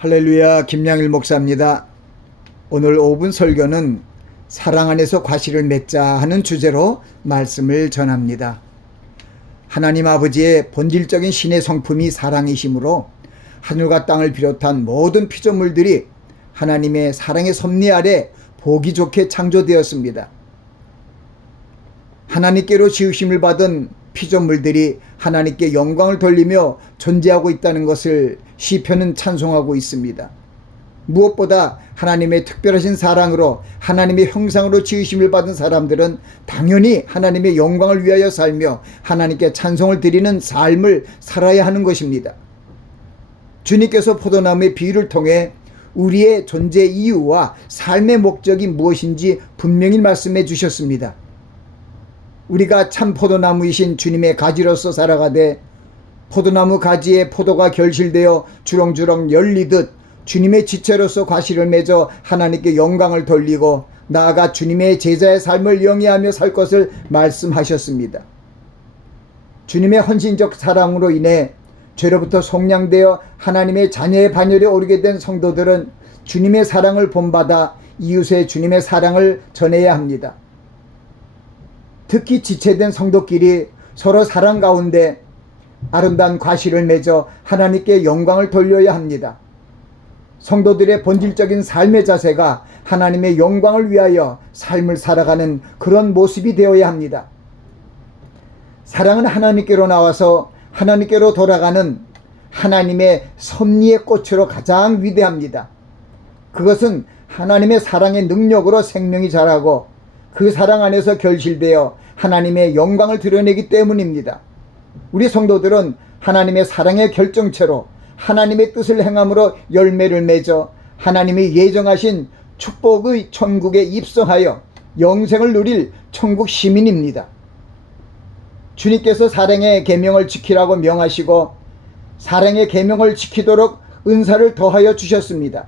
할렐루야, 김양일 목사입니다. 오늘 5분 설교는 사랑 안에서 과실을 맺자 하는 주제로 말씀을 전합니다. 하나님 아버지의 본질적인 신의 성품이 사랑이시므로 하늘과 땅을 비롯한 모든 피조물들이 하나님의 사랑의 섭리 아래 보기 좋게 창조되었습니다. 하나님께로 지으심을 받은 피조물들이 하나님께 영광을 돌리며 존재하고 있다는 것을 시편은 찬송하고 있습니다. 무엇보다 하나님의 특별하신 사랑으로 하나님의 형상으로 지으심을 받은 사람들은 당연히 하나님의 영광을 위하여 살며 하나님께 찬송을 드리는 삶을 살아야 하는 것입니다. 주님께서 포도나무의 비유를 통해 우리의 존재 이유와 삶의 목적이 무엇인지 분명히 말씀해 주셨습니다. 우리가 참 포도나무이신 주님의 가지로서 살아가되 포도나무 가지에 포도가 결실되어 주렁주렁 열리듯 주님의 지체로서 과실을 맺어 하나님께 영광을 돌리고 나아가 주님의 제자의 삶을 영위하며 살 것을 말씀하셨습니다. 주님의 헌신적 사랑으로 인해 죄로부터 속량되어 하나님의 자녀의 반열에 오르게 된 성도들은 주님의 사랑을 본받아 이웃의 주님의 사랑을 전해야 합니다. 특히 지체된 성도끼리 서로 사랑 가운데 아름다운 과실을 맺어 하나님께 영광을 돌려야 합니다. 성도들의 본질적인 삶의 자세가 하나님의 영광을 위하여 삶을 살아가는 그런 모습이 되어야 합니다. 사랑은 하나님께로 나와서 하나님께로 돌아가는 하나님의 섭리의 꽃으로 가장 위대합니다. 그것은 하나님의 사랑의 능력으로 생명이 자라고 그 사랑 안에서 결실되어 하나님의 영광을 드러내기 때문입니다. 우리 성도들은 하나님의 사랑의 결정체로 하나님의 뜻을 행함으로 열매를 맺어 하나님이 예정하신 축복의 천국에 입성하여 영생을 누릴 천국 시민입니다. 주님께서 사랑의 계명을 지키라고 명하시고 사랑의 계명을 지키도록 은사를 더하여 주셨습니다.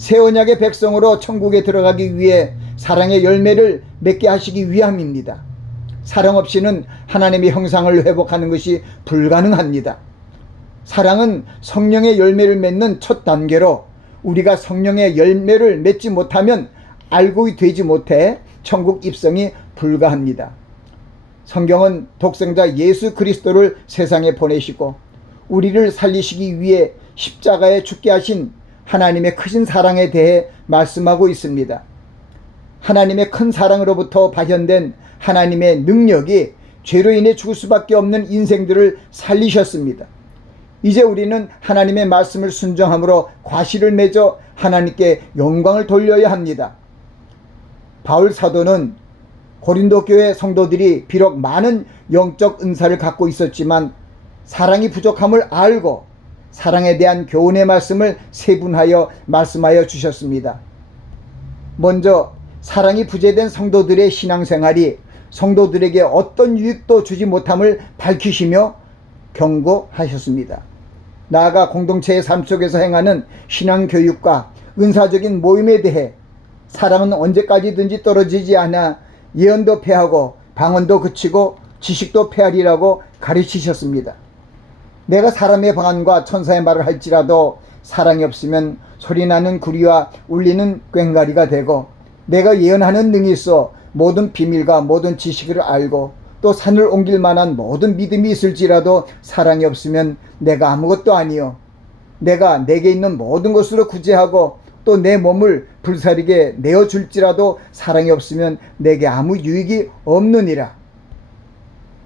새 언약의 백성으로 천국에 들어가기 위해 사랑의 열매를 맺게 하시기 위함입니다. 사랑 없이는 하나님의 형상을 회복하는 것이 불가능합니다. 사랑은 성령의 열매를 맺는 첫 단계로 우리가 성령의 열매를 맺지 못하면 알고 되지 못해 천국 입성이 불가합니다. 성경은 독생자 예수 그리스도를 세상에 보내시고 우리를 살리시기 위해 십자가에 죽게 하신 하나님의 크신 사랑에 대해 말씀하고 있습니다. 하나님의 큰 사랑으로부터 발현된 하나님의 능력이 죄로 인해 죽을 수밖에 없는 인생들을 살리셨습니다. 이제 우리는 하나님의 말씀을 순종함으로 과실을 맺어 하나님께 영광을 돌려야 합니다. 바울 사도는 고린도 교회 성도들이 비록 많은 영적 은사를 갖고 있었지만 사랑이 부족함을 알고 사랑에 대한 교훈의 말씀을 세분하여 말씀하여 주셨습니다. 먼저 사랑이 부재된 성도들의 신앙생활이 성도들에게 어떤 유익도 주지 못함을 밝히시며 경고하셨습니다. 나아가 공동체의 삶 속에서 행하는 신앙교육과 은사적인 모임에 대해 사랑은 언제까지든지 떨어지지 않아 예언도 패하고 방언도 그치고 지식도 패하리라고 가르치셨습니다. 내가 사람의 방언과 천사의 말을 할지라도 사랑이 없으면 소리나는 구리와 울리는 꽹과리가 되고 내가 예언하는 능이 있어 모든 비밀과 모든 지식을 알고 또 산을 옮길 만한 모든 믿음이 있을지라도 사랑이 없으면 내가 아무것도 아니요 내가 내게 있는 모든 것으로 구제하고 또 내 몸을 불사르게 내어줄지라도 사랑이 없으면 내게 아무 유익이 없느니라.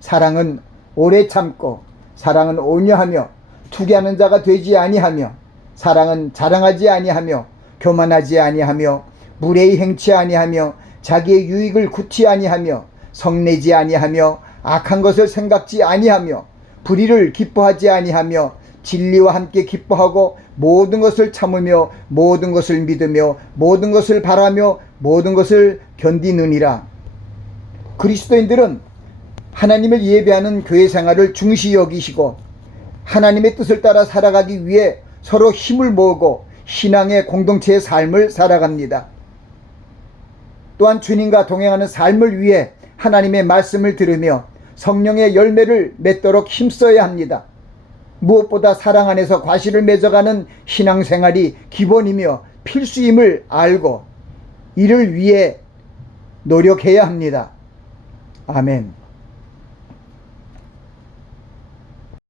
사랑은 오래 참고 사랑은 온유하며 투기하는 자가 되지 아니하며 사랑은 자랑하지 아니하며 교만하지 아니하며 무례히 행치 아니하며 자기의 유익을 굳지 아니하며 성내지 아니하며 악한 것을 생각지 아니하며 불의를 기뻐하지 아니하며 진리와 함께 기뻐하고 모든 것을 참으며 모든 것을 믿으며 모든 것을 바라며 모든 것을 견디느니라. 그리스도인들은 하나님을 예배하는 교회 생활을 중시 여기시고 하나님의 뜻을 따라 살아가기 위해 서로 힘을 모으고 신앙의 공동체의 삶을 살아갑니다. 또한 주님과 동행하는 삶을 위해 하나님의 말씀을 들으며 성령의 열매를 맺도록 힘써야 합니다. 무엇보다 사랑 안에서 과실을 맺어가는 신앙생활이 기본이며 필수임을 알고 이를 위해 노력해야 합니다. 아멘.